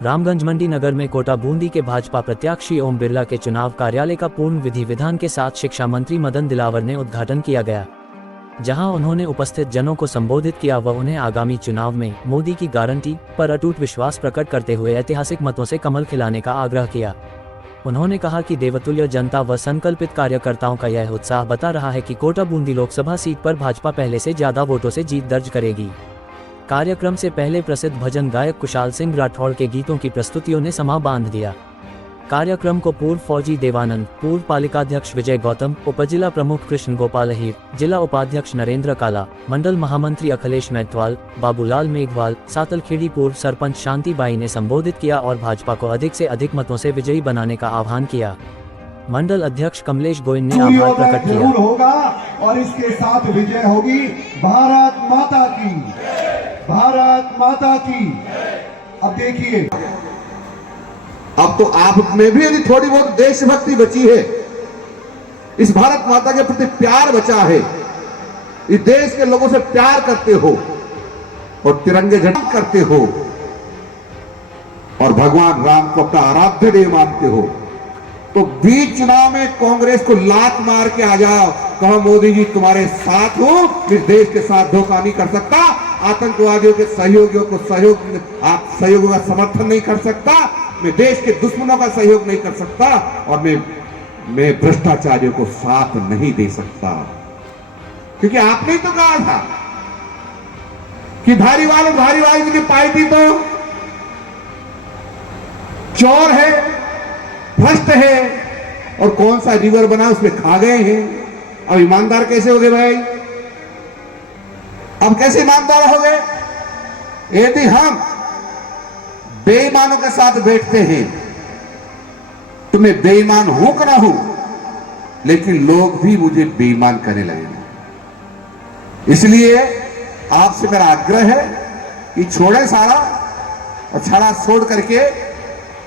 रामगंज मंडी नगर में कोटा बूंदी के भाजपा प्रत्याशी ओम बिरला के चुनाव कार्यालय का पूर्ण विधि विधान के साथ शिक्षा मंत्री मदन दिलावर ने उद्घाटन किया गया, जहां उन्होंने उपस्थित जनों को संबोधित किया व उन्हें आगामी चुनाव में मोदी की गारंटी पर अटूट विश्वास प्रकट करते हुए ऐतिहासिक मतों से कमल खिलाने का आग्रह किया। उन्होंने कहा कि देवतुल्य जनता व संकल्पित कार्यकर्ताओं का यह उत्साह बता रहा है कि कोटा बूंदी लोकसभा सीट पर भाजपा पहले से ज्यादा वोटों से जीत दर्ज करेगी। कार्यक्रम से पहले प्रसिद्ध भजन गायक कुशाल सिंह राठौड़ के गीतों की प्रस्तुतियों ने समा बांध दिया। कार्यक्रम को पूर्व फौजी देवानंद, पूर्व पालिकाध्यक्ष विजय गौतम, उपजिला प्रमुख कृष्ण गोपाल अहीर, जिला उपाध्यक्ष नरेंद्र काला, मंडल महामंत्री अखिलेश मैथवाल, बाबूलाल मेघवाल, सातलखेड़ी पूर्व सरपंच शांति बाई ने संबोधित किया और भाजपा को अधिक से अधिक मतों से विजयी बनाने का आह्वान किया। मंडल अध्यक्ष कमलेश गोयल ने आभार प्रकट किया। होगा और इसके साथ विजय होगी। भारत माता की, भारत माता की। अब देखिए, अब तो आप में भी यदि थोड़ी बहुत देशभक्ति बची है, इस भारत माता के प्रति प्यार बचा है, इस देश के लोगों से प्यार करते हो और तिरंगे झंडा करते हो और भगवान राम को अपना आराध्य देव मानते हो, तो बीच चुनाव में कांग्रेस को लात मार के आ जाओ, कहो मोदी जी तुम्हारे साथ हो, इस देश के साथ धोखा नहीं कर सकता, आतंकवादियों के सहयोगियों को सहयोगों का समर्थन नहीं कर सकता, मैं देश के दुश्मनों का सहयोग नहीं कर सकता और मैं भ्रष्टाचारियों को साथ नहीं दे सकता। क्योंकि आपने तो कहा था कि धारीवाल की पार्टी तो चोर है, भ्रष्ट है और कौन सा रिवर बना उसमें खा गए हैं। अब ईमानदार कैसे हो गए भाई? अब कैसे ईमानदार हो गए? यदि हम बेईमानों के साथ बैठते हैं तो मैं बेईमान हूं कि ना हूं, लेकिन लोग भी मुझे बेईमान करने लगेंगे। इसलिए आपसे मेरा आग्रह है कि छोड़े सारा और छाड़ा छोड़ करके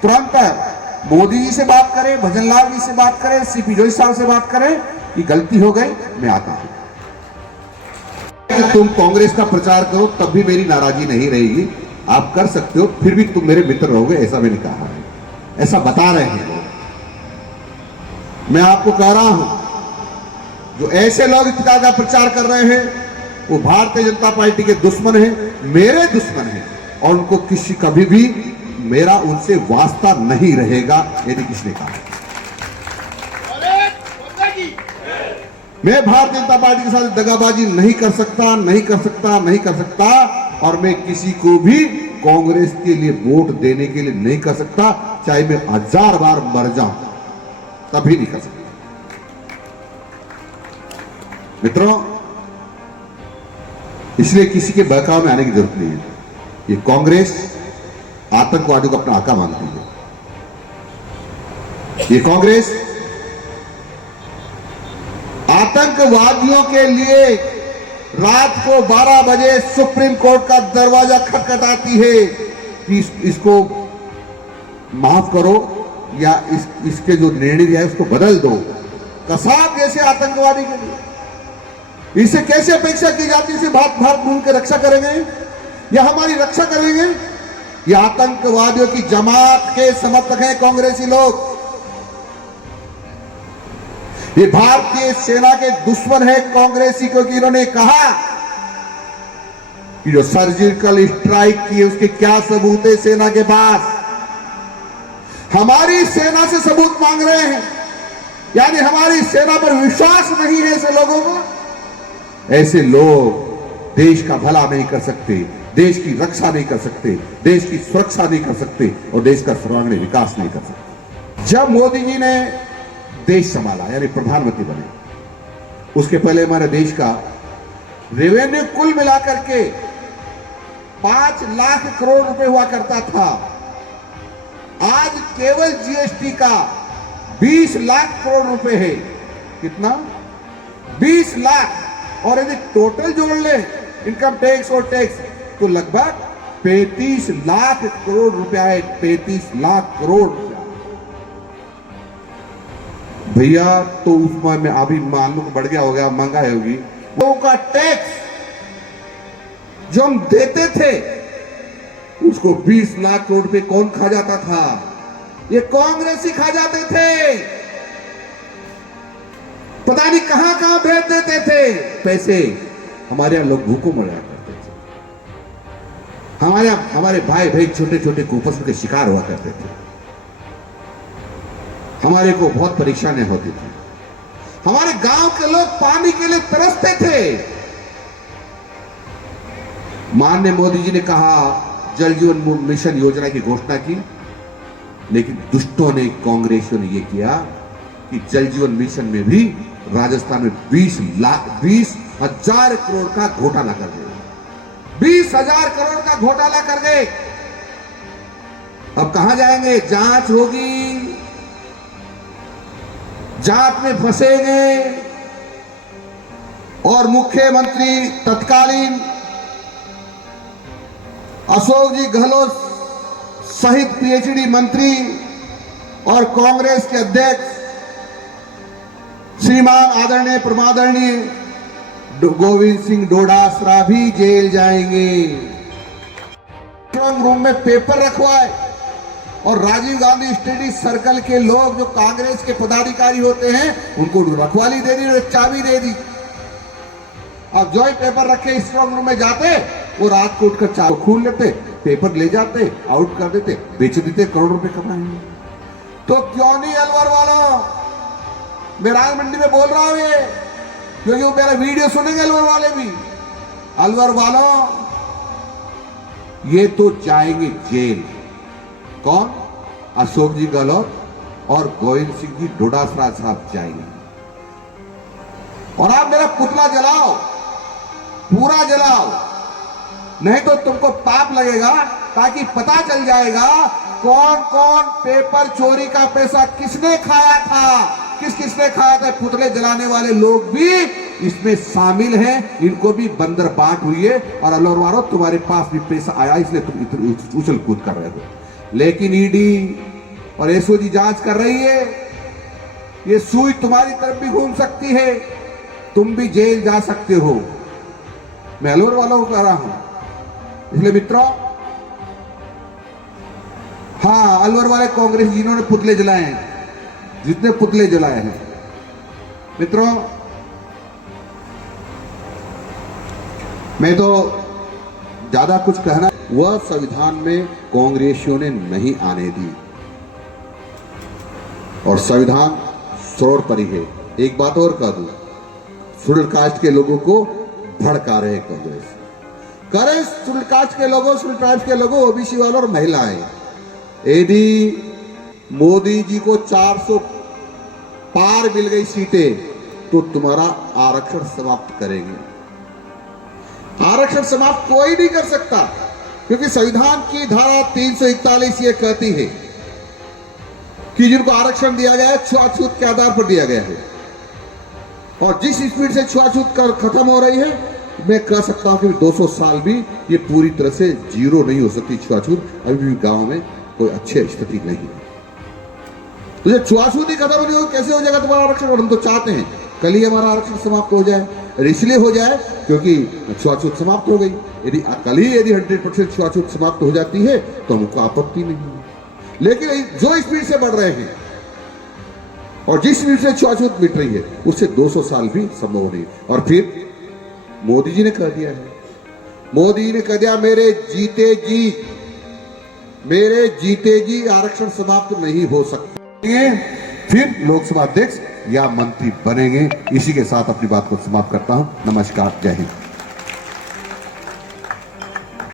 तुरंत मोदी जी से बात करें, भजनलाल जी से बात करें, सीपी जोशी साहब से बात करें कि गलती हो गई, मैं आता हूं। तुम कांग्रेस का प्रचार करो तब भी मेरी नाराजगी नहीं रहेगी, आप कर सकते हो, फिर भी तुम मेरे मित्र रहोगे, ऐसा मैंने कहा है, ऐसा बता रहे हैं लोग। मैं आपको कह रहा हूं, जो ऐसे लोग इस तरह का प्रचार कर रहे हैं वो भारतीय जनता पार्टी के दुश्मन हैं, मेरे दुश्मन हैं और उनको किसी कभी भी मेरा उनसे वास्ता नहीं रहेगा। यदि किसने कहा मैं भारतीय जनता पार्टी के साथ दगाबाजी नहीं कर सकता और मैं किसी को भी कांग्रेस के लिए वोट देने के लिए नहीं कर सकता, चाहे मैं 1000 बार मर जाऊं तभी नहीं कर सकता। मित्रों, इसलिए किसी के बहकाव में आने की जरूरत नहीं है। ये कांग्रेस आतंकवादियों को अपना आका मानती है। ये कांग्रेस आतंकवादियों के लिए रात को 12 बजे सुप्रीम कोर्ट का दरवाजा खटखटाती है कि इसको माफ करो या इसके जो निर्णय दिया है उसको बदल दो। कसाब जैसे आतंकवादी के लिए इससे कैसे अपेक्षा की जाती है भारत भूमि की रक्षा करेंगे या हमारी रक्षा करेंगे? ये आतंकवादियों की जमात के समर्थक हैं कांग्रेसी लोग। ये भारतीय सेना के दुश्मन है कांग्रेसी, क्योंकि इन्होंने कहा कि जो सर्जिकल स्ट्राइक की है उसके क्या सबूत है सेना के पास। हमारी सेना से सबूत मांग रहे हैं, यानी हमारी सेना पर विश्वास नहीं है ऐसे लोगों को। ऐसे लोग देश का भला नहीं कर सकते, देश की रक्षा नहीं कर सकते, देश की सुरक्षा नहीं कर सकते और देश का सर्वांगीण विकास नहीं कर सकते। जब मोदी जी ने देश संभाला यानी प्रधानमंत्री बने, उसके पहले हमारे देश का रेवेन्यू कुल मिलाकर के 5 लाख करोड़ रुपए हुआ करता था। आज केवल जीएसटी का 20 लाख करोड़ रुपए है। कितना? 20 लाख। और यदि टोटल जोड़ ले इनकम टैक्स और टैक्स तो लगभग 35 लाख करोड़ रुपया है। 35 लाख करोड़ रुपया भैया, तो उसमें में अभी मान लो बढ़ गया, हो गया, महंगाई होगी। वो का टैक्स जो हम देते थे उसको 20 लाख करोड़ रुपए कौन खा जाता था? ये कांग्रेस ही खा जाते थे। पता नहीं कहां कहां भेज देते थे पैसे। हमारे यहां लोग भूखों मर जाया करते थे। हमारे भाई भाई छोटे छोटे कुपोषण के शिकार हुआ करते थे। हमारे को बहुत परेशानियां होती थी। हमारे गांव के लोग पानी के लिए तरसते थे। माननीय मोदी जी ने कहा जल जीवन मिशन योजना की घोषणा की, लेकिन दुष्टों ने, कांग्रेसियों ने यह किया कि जल जीवन मिशन में भी राजस्थान में 20,000 करोड़ का घोटाला कर गए। 20,000 करोड़ का घोटाला कर गए। अब कहां जाएंगे? जांच होगी, जांच में फंसेंगे और मुख्यमंत्री तत्कालीन अशोक जी गहलोत सहित पीएचडी मंत्री और कांग्रेस के अध्यक्ष श्रीमान आदरणीय परमादरणीय गोविंद सिंह डोडासरा भी जेल जाएंगे। स्ट्रांग रूम में पेपर रखवाए और राजीव गांधी स्टडी सर्कल के लोग जो कांग्रेस के पदाधिकारी होते हैं उनको रखवाली दे दी और चाबी दे दी। अब जो ही पेपर रखे स्ट्रांग रूम में जाते, वो रात को उठकर चाबी खोल लेते, पेपर ले जाते, आउट कर देते, बेच देते, करोड़ रुपए कमाएंगे। तो क्यों नहीं अलवर वालों, मैं राज मंडी में बोल रहा हूं ये, क्योंकि वो मेरा वीडियो सुनेंगे अलवर वाले भी। अलवर वालों, ये तो जाएंगे जेल। कौन? अशोक जी गहलोत और गोविंद सिंह जी डोडासरा साहब जाएंगे। और आप मेरा पुतला जलाओ, पूरा जलाओ, नहीं तो तुमको पाप लगेगा, ताकि पता चल जाएगा कौन कौन पेपर चोरी का पैसा किसने खाया था, किसने खाया था। पुतले जलाने वाले लोग भी इसमें शामिल हैं, इनको भी बंदर बांट हुई है। और अलवर वालों, तुम्हारे पास भी पैसा आया, इसलिए तुम इतनी उछल कूद कर रहे हो। लेकिन ईडी और एसओजी जांच कर रही है। ये सुई तुम्हारी तरफ भी घूम सकती है, तुम भी जेल जा सकते हो। मैं अलवर वालों को कह रहा हूं। इसलिए मित्रों, हाँ, अलवर वाले कांग्रेस जिन्होंने पुतले जलाए हैं, जितने पुतले जलाए हैं, मित्रों, मैं तो ज्यादा कुछ कहना, वह संविधान में कांग्रेसियों ने नहीं आने दी और संविधान सर्वोपरि है। एक बात और कह दूं, शेड्यूल कास्ट के लोगों को भड़का रहे कांग्रेस, करे शेड्यूल कास्ट के लोगों, शेड्यूल ट्राइब्स के लोगों, ओबीसी वालों और महिलाएं। यदि मोदी जी को 400 पार मिल गई सीटें, तो तुम्हारा आरक्षण समाप्त करेंगे। आरक्षण समाप्त कोई नहीं कर सकता, क्योंकि संविधान की धारा 341 ये कहती है कि जिनको आरक्षण दिया गया है छुआछूत के आधार पर दिया गया है। और जिस स्पीड से छुआछूत खत्म हो रही है, मैं कह सकता हूं कि 200 साल भी ये पूरी तरह से जीरो नहीं हो सकती छुआछूत। अभी भी गांव में कोई अच्छी स्थिति नहीं है। तो जब छुआछूत ही खत्म नहीं हो, कैसे हो जाएगा तुम्हारा आरक्षण? और हम तो चाहते हैं कल ही हमारा आरक्षण समाप्त हो जाए। इसलिए हो जाए क्योंकि छुआछूत समाप्त हो गई। यदि कल ही 100% छुआछूत समाप्त हो जाती है तो हमको आपत्ति नहीं है। लेकिन जो स्पीड से बढ़ रहे हैं और जिस स्पीड से छुआछूत मिट रही है, उससे 200 साल भी संभव नहीं। और फिर मोदी जी ने कह दिया है, मोदी जी ने कह दिया मेरे जीते जी आरक्षण समाप्त नहीं हो सकते, फिर लोकसभा अध्यक्ष या मंत्री बनेंगे। इसी के साथ अपनी बात को समाप्त करता हूं। नमस्कार, जय हिंद।